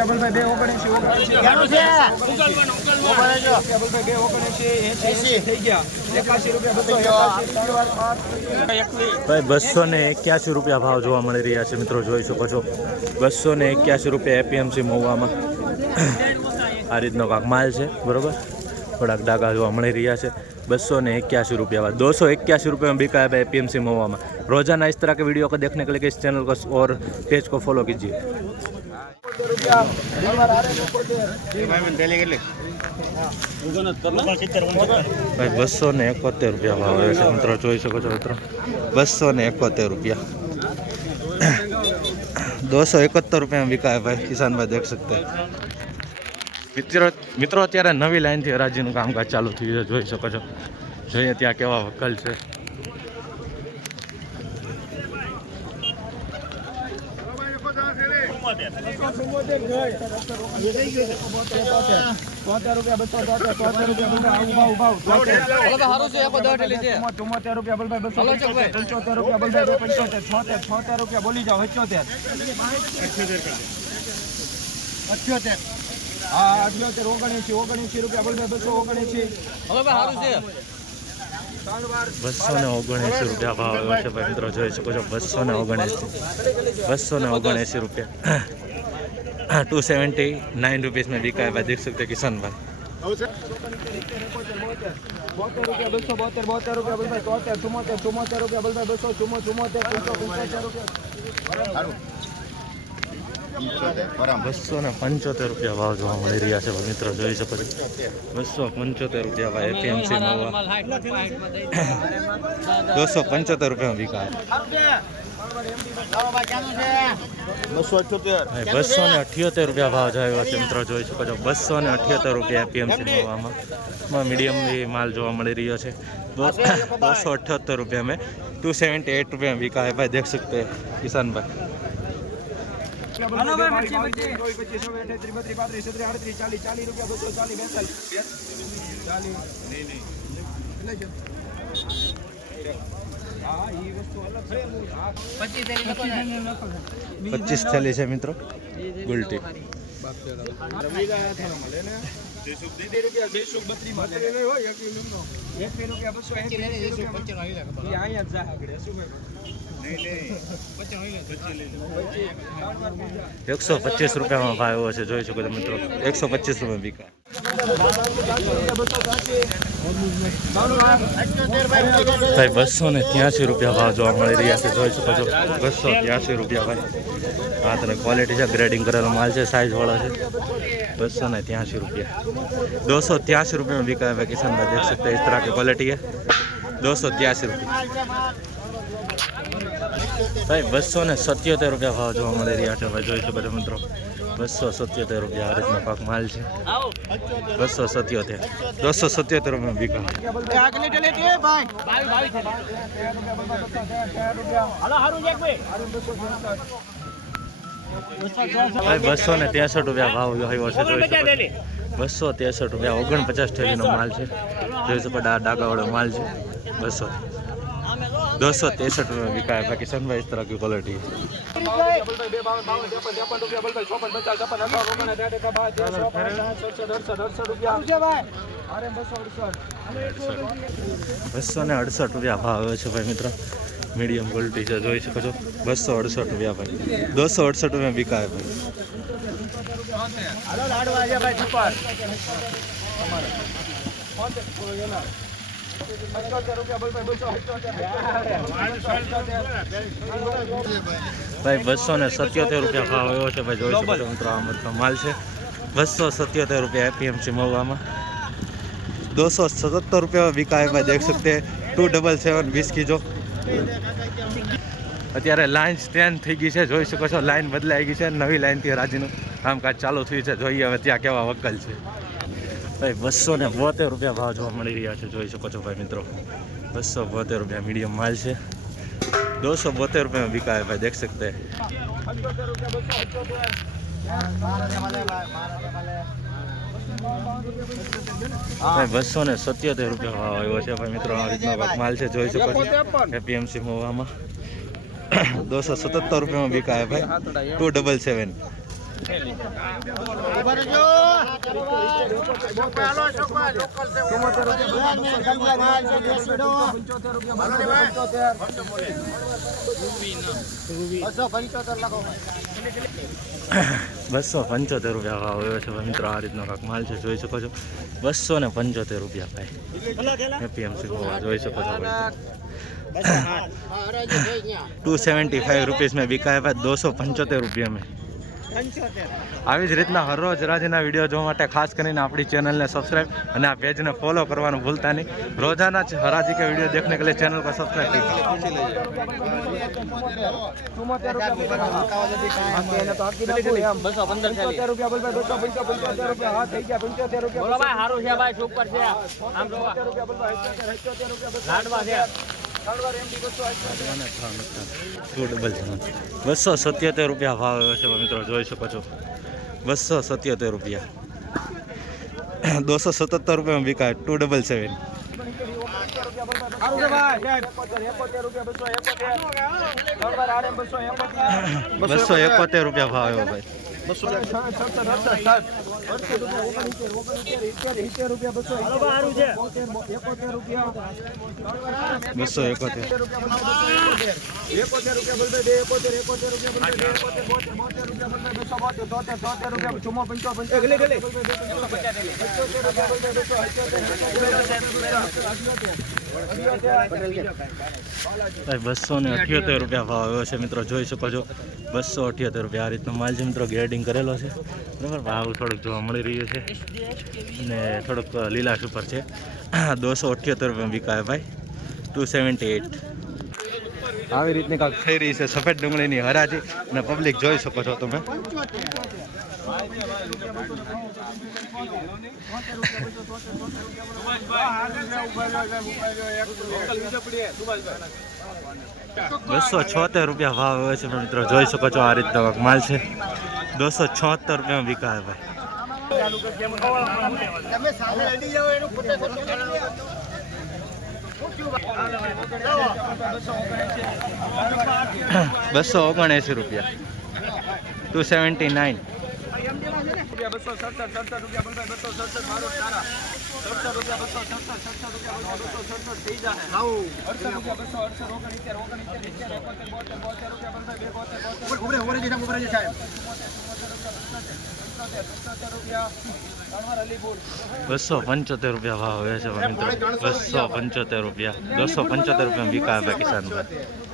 ભાઈ 281 રૂપિયા ભાવ જોવા મળી રહ્યા છે મિત્રો, જોઈ શકો છો 281 રૂપિયા એપીએમસી મહુવામાં આ રીતનો કાંક માલ છે બરોબર। થોડાક ડાઘા જોવા મળી રહ્યા છે 281 रुपया 281 रुपये में बिका है एपीएमसी महुआ में। रोजाना इस तरह के वीडियो को देखने के लिए इस चैनल को और पेज को फॉलो कीजिए। भाई 271 रुपया भाव है मित्रों, જોઈ શકો છો મિત્રો 271 रुपया 271 रुपया में बिका है भाई किसान भाई, देख सकते हैं મિત્રો। અત્યારે નવી લાઈનથી હરાજીનું કામકાજ ચાલુ થયું છે, જોઈ શકો છો। જોઈએ ત્યાં કેવા વકલ છે। हाँ 78 79 रुपया बोल 279 279 रुपया भाव આવ્યો છે ભાઈ મિત્રો, જોઈ શકો છો 279 रुपया 279 रुपीज़ में बिका है भाई, देख सकते हैं किसान भाई। 72 रुपया 272 रुपया बोल 74 रुपया बोल 275 रुपया 275 रुपया भाव જોવા મળી રહ્યા છે મિત્રો, જોઈ શકો છો 275 रुपया भाई एपीएमसी महुआ 275 रुपया में बिका है। 278 रुपया भाव जायो છે મિત્રો, જોઈ શકો છો 278 रुपया एपीएमसी મहुઆમાં मीडियम भी माल જોવા મળી રહ્યો છે 278 रुपया में 278 रुपया में बिका है भाई, देख सकते हैं किसान भाई। हेलो भाई 25 25 28 32 33 38 40 40 रुपया 240 42 नहीं नहीं हां ये वस्तु अलग है 25 थैली છે મિત્રો ગુલટી। रुपया 32 માં લે હોય 1 रुपया 280 ये आया जा આગળ શું ભાઈ 125 रुपया में भाव આવ્યો છે, જોઈ શકો છો મિત્રો 125 रुपये बिका। भाई 283 रुपया भाव જોવા મળી રહ્યા છે, જોઈ શકો છો 283 रुपया भाई। આ તને ક્વોલિટી છે, ગ્રેડિંગ કરેલો માલ છે, સાइज वाला है 283 रुपया 283 रुपये में बिका है भाई किसान भाई, देख सकते हैं इस तरह की क्वालिटी है 283 रुपये भाई। 277 रुपया भाव જોવા મળી રહ્યા છે ભાઈ, જોઈ શકો છો મિત્રો 277 रुपया आ રીતનો પાક માલ છે 277 रुपये में बिका। भाई 263 रुपया भाव આવ્યો છે, જોઈ શકો 263 रुपया 49 થેલીનો માલ છે, જોઈ શકો ડાગાવાળો માલ છે 263 रुपये में बिका है पाकिस्तान भाई, इस तरह की क्वालिटी है। 268 रुपया भाव આવ્યો છે ભાઈ મિત્રો, मीडियम क्वालिटी है, જોઈ શકો છો 268 रुपया भाई 268 रुपये में बिका है भाई। भाई 277 रुपया भाव આવ્યો છે ભાઈ, જોઈ શકો છો મિત્રો આ મતનો માલ છે 277 रुपया एपीएमसी महुआ में 277 रुपया में बिका है भाई, देख सकते हैं 277 20 की जो। અત્યારે લાઈન સ્ટેન્ડ થઈ ગઈ છે, જોઈ શકો છો લાઈન બદલાઈ ગઈ છે, નવી લાઈનથી હરાજીનું કામકાજ ચાલુ થયું છે, જોઈએ હવે ત્યાં કેવા વકલ છે भाई। 272 रुपया भाव જોવા મળી રહ્યા છે, જોઈ શકો છો भाई मित्रों 272 रुपया मीडियम माल है 272 रुपये में बिका है भाई, देख सकते हैं। भाई 277 रुपया भाव આવ્યો છે ભાઈ મિત્રો, આ રીતનો માલ છે, જોઈ શકો છો એપીએમસી મहुઆમાં 277 रुपये में बिका है भाई 277 બસો 75 રૂપિયા ભાવ આવ્યો છે મિત્રો. આ રીતનો કાંક માલ છે, જોઈ શકો છો. 275 રૂપિયા ભાઈ એપીએમસી જોઈ શકો છો ભાઈ. 275 रुपीज़ में बिका है भाई 275 रुपये में. આવી જ રીતના હરરોજ હરાજીના વિડીયો જોવા માટે ખાસ કરીને આપણી ચેનલને સબસ્ક્રાઇબ અને આ પેજને ફોલો કરવાનું ભૂલતા નહીં. રોજાના જ હરાજી કે वीडियो देखने के लिए चैनल को सब्सक्राइब कीजिए. બસો 77 રૂપિયા ભાવ આવ્યો છે મિત્રો, જોઈ શકો છો. 277 રૂપિયા. 277 રૂપિયામાં વિકાય 277. 271 રૂપિયા ભાવ આવ્યો ભાઈ. 278 રૂપિયા ભાવ આવ્યો છે મિત્રો, જોઈ શકો છો. 278 રૂપિયા. આ રીતનો માલ છે મિત્રો, ગ્રેડિંગ કરેલો છે બરાબર. ભાવ થોડુંક જોવા મળી રહ્યું છે અને થોડુંક લીલાશ ઉપર છે. 278 રૂપિયા વિકાય ભાઈ. 278. આવી રીતની કાંક થઈ રહી છે સફેદ ડુંગળીની હરાજી અને પબ્લિક જોઈ શકો છો તમે. ₹276 રૂપિયા ભાવ આવે છે મિત્રો, જોઈ શકો છો. આ રીતનો કાંક માલ છે. 276 રૂપિયામાં વિકાય ભાઈ. 279 રૂપિયા. 279. ₹275 રૂપિયા ભાવ આવે છે મિત્રો. 275 રૂપિયા. 275 રૂપિયા વિકાય ભાઈ કિસાન ભાઈ.